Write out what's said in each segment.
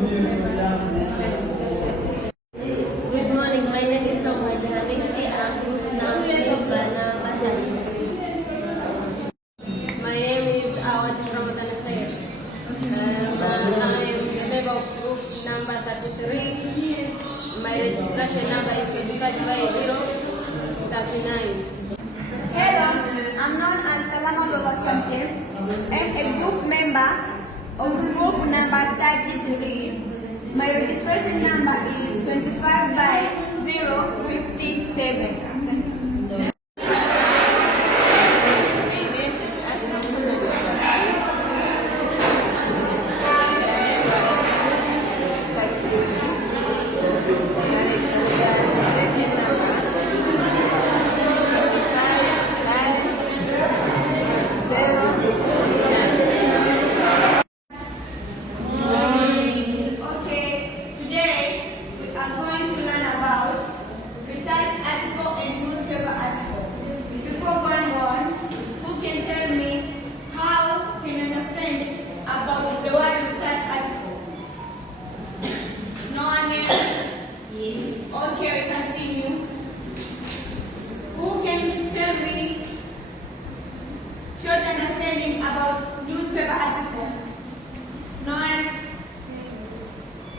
Good morning, my name is Nomar Jamisi. I'm group Bana Mahal. My name is Awad Ramadan Khair. I am a member of group number 33. My registration number is 255039. Hello, I'm known as Salama Baba Shamtem. I'm a group member of group number 33. My registration number is 25 by 057. About newspaper article. Noise.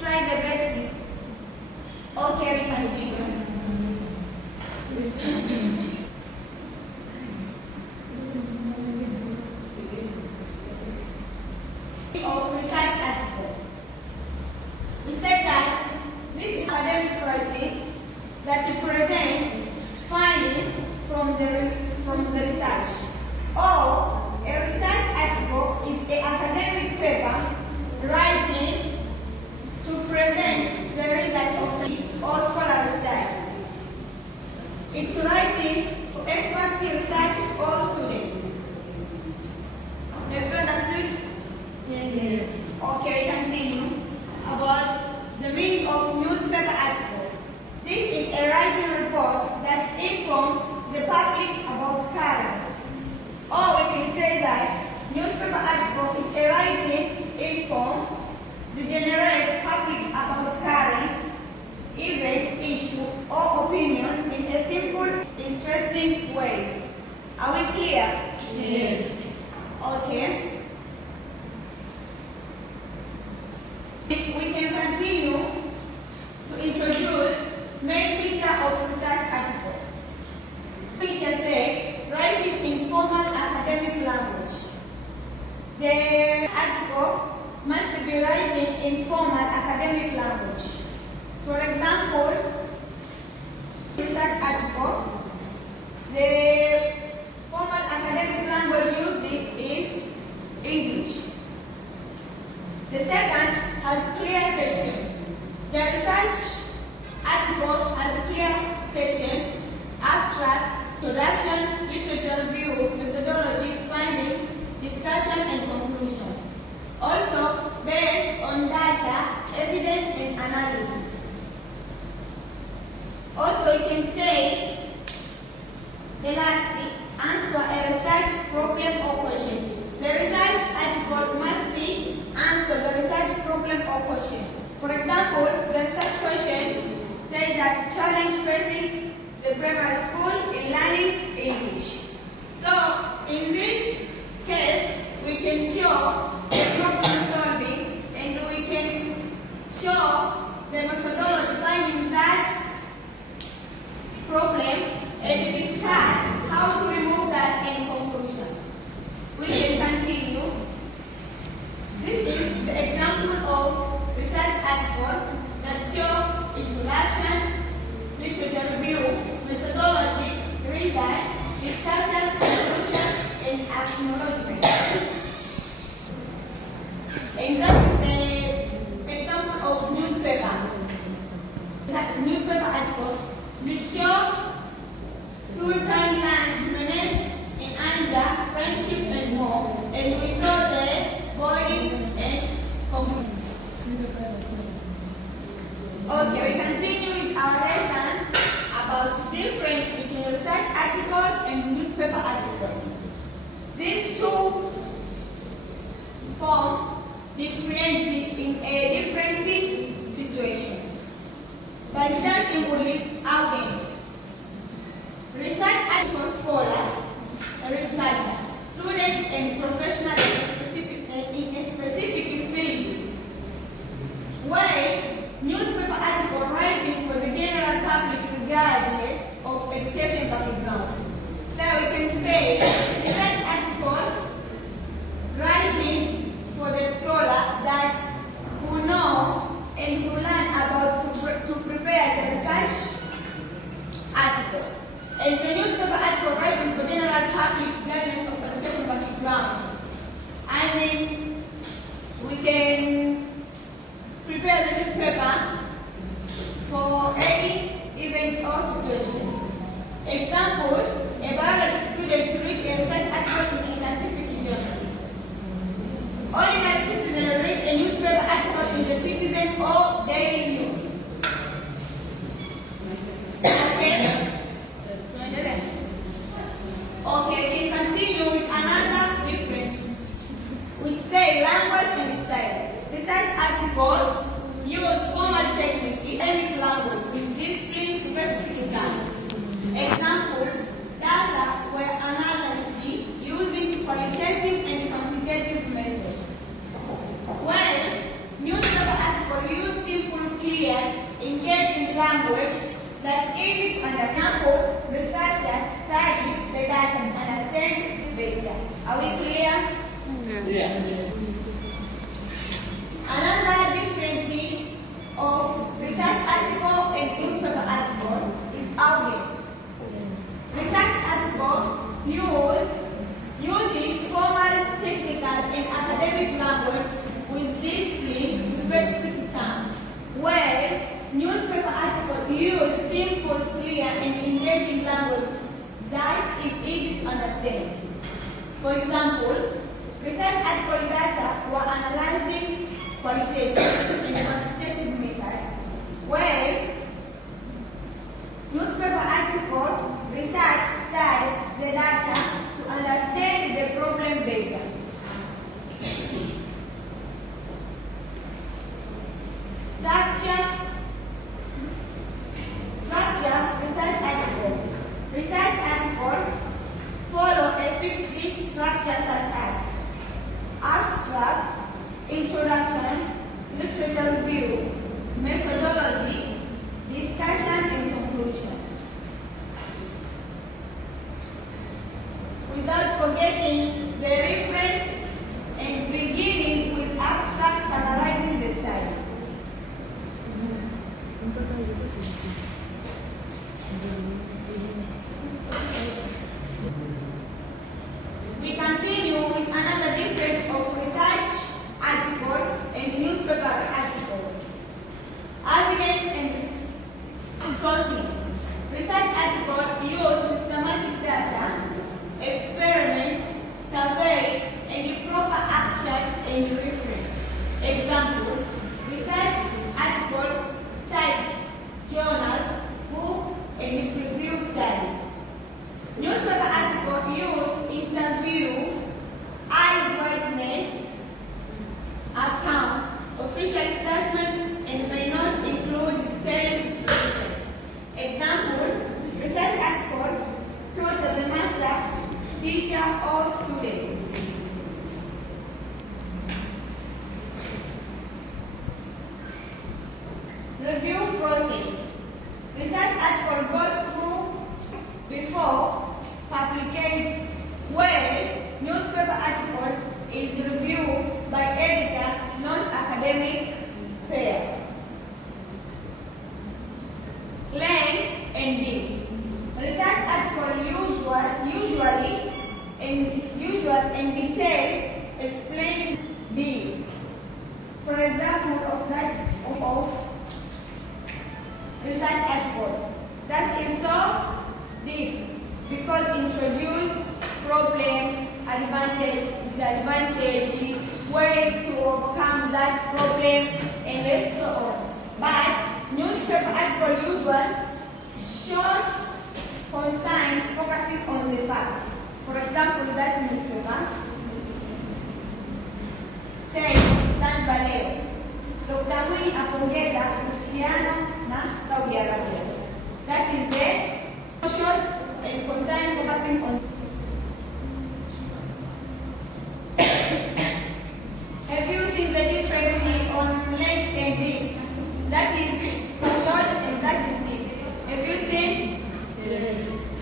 Try the best. Okay, we continue. Of research article. We said that this is academic writing that represents finding from the research. Or a research article is an academic paper writing to present the result of science or scholarly style. It's writing for expert research or students. Have you understood? Yes. Okay, continue. About the meaning of newspaper article. This is a writing report that informs the public about currents. Or we can say that newspaper article is a writing inform the general public about current event, issue, or opinion in a simple, interesting ways. Are we clear? Yes. Okay. We can continue to introduce main feature of research article. Feature say writing in formal academic language. The article must be writing in formal academic language. For example, research article, the formal academic language used is English. The second has clear section. The research article has a clear section, abstract, introduction, literature review, methodology, finding, discussion, and conclusion. Also based on data, evidence, and analysis. Also you can say the last answer a research problem or question. The research article must answer the research problem or question. For example, the research question says that challenge facing the primary school in learning English. So, in this case, we can show the problem solving and we can show the methodology finding that problem and discuss how to remove that in conclusion. We can continue. This is the example of research article that show introduction, literature review, methodology, research, discussion, conclusion, and acknowledgement. And that's the example of newspaper. That newspaper article will show school timeline, Jimenez and Anja, friendship and more. And we saw the body and community. Okay, we continue with our lesson about difference between research article and newspaper article. These two form different in a different situation. By starting with audience. Research as for scholar, researcher, students and professionals in a specific field. While newspaper article writing for the general public regardless of education background. So we can say research article writing for the scholar that who know and who learn about to prepare the research article. And the newspaper article writing for general public regardless of education background. I mean, we can prepare the newspaper for any event or situation. Example, a biology student to read a research article in a scientific journal. Ordinary citizen read a newspaper article in the Citizen or Daily News. Okay? Okay, we can continue with another difference, which say language and style. Research article use formal technique, academic language with discipline specific terms. Example, data were analyzed using qualitative and quantitative methods. While newspaper article use simple, clear, engaging language that easy to understand. Researchers study the data and understand data. Are we clear? Yes. Another difference of research article and newspaper article is audience. Research article uses formal, technical, and academic language with discipline specific terms, where newspaper article use simple, clear, and engaging language that is easy to understand. For example, research article data were analyzing qualitative and quantitative method, where newspaper article research study the data to understand the problem better. Structure research article. Research article follow a fixed structure such as abstract, introduction, literature review, methodology, discussion, and conclusion. Without forgetting the reference and beginning with abstract summarizing the study. We continue with another difference of research article and newspaper article. Evidence and sources. Research article use systematic data, experiments, survey, and proper action and reference. Example, research article cites journal, book, and review study. Newspaper article use interview, eyewitness accounts, official statements, and may not include details reference. Example, research article taught as a master, teacher, or students. Review process. Research article goes through before publication, where newspaper article is reviewed by editor, non-academic peer. Lengths and dips. Research article usually and detail explaining deep. For example of that of research article that is so deep because introduce problem, advantage, disadvantage, ways to overcome that problem, and so on. But newspaper article usually short, concise, focusing on the facts. For example, that newspaper says Tanzbaleo. That is short and that is deep. Have you seen? Yes.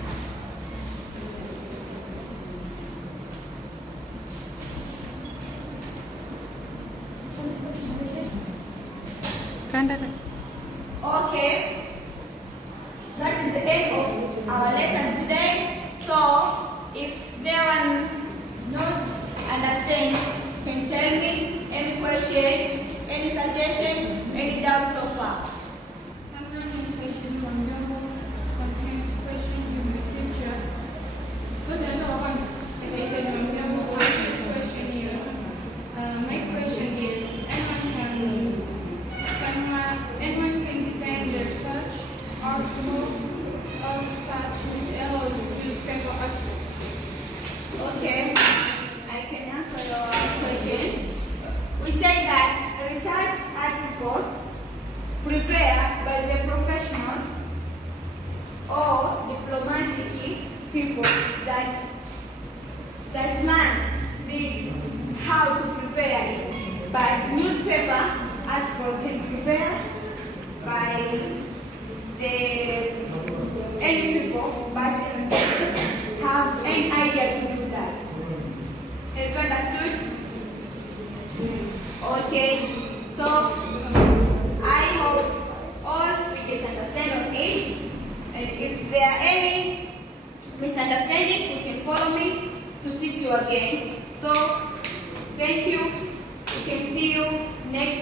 Okay. That is the end of our lesson today. So, if there are not understand, can tell me any question, any suggestion, any doubt so far. Handwriting section from Yombo contains questions from the teacher. So the other section from Yombo contains question here. My question is, anyone can design the research article or such newspaper article. Okay, I can answer your question. We say that a research article prepared by the professional or diplomatic people that learn this how to prepare it. But newspaper article can be prepared by any people but have any idea to do that. Have you understood? Okay, so I hope all we can understand on it. And if there are any misunderstanding, you can follow me to teach you again. So, thank you. We can see you next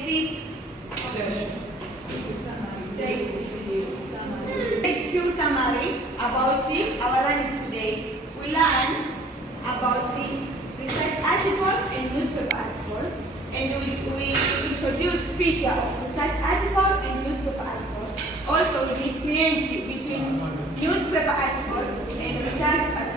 session. A few summary about our learning today. We learn about the research article and newspaper article, and we introduce feature of research article and newspaper article. Also, we differentiate between newspaper article and research article.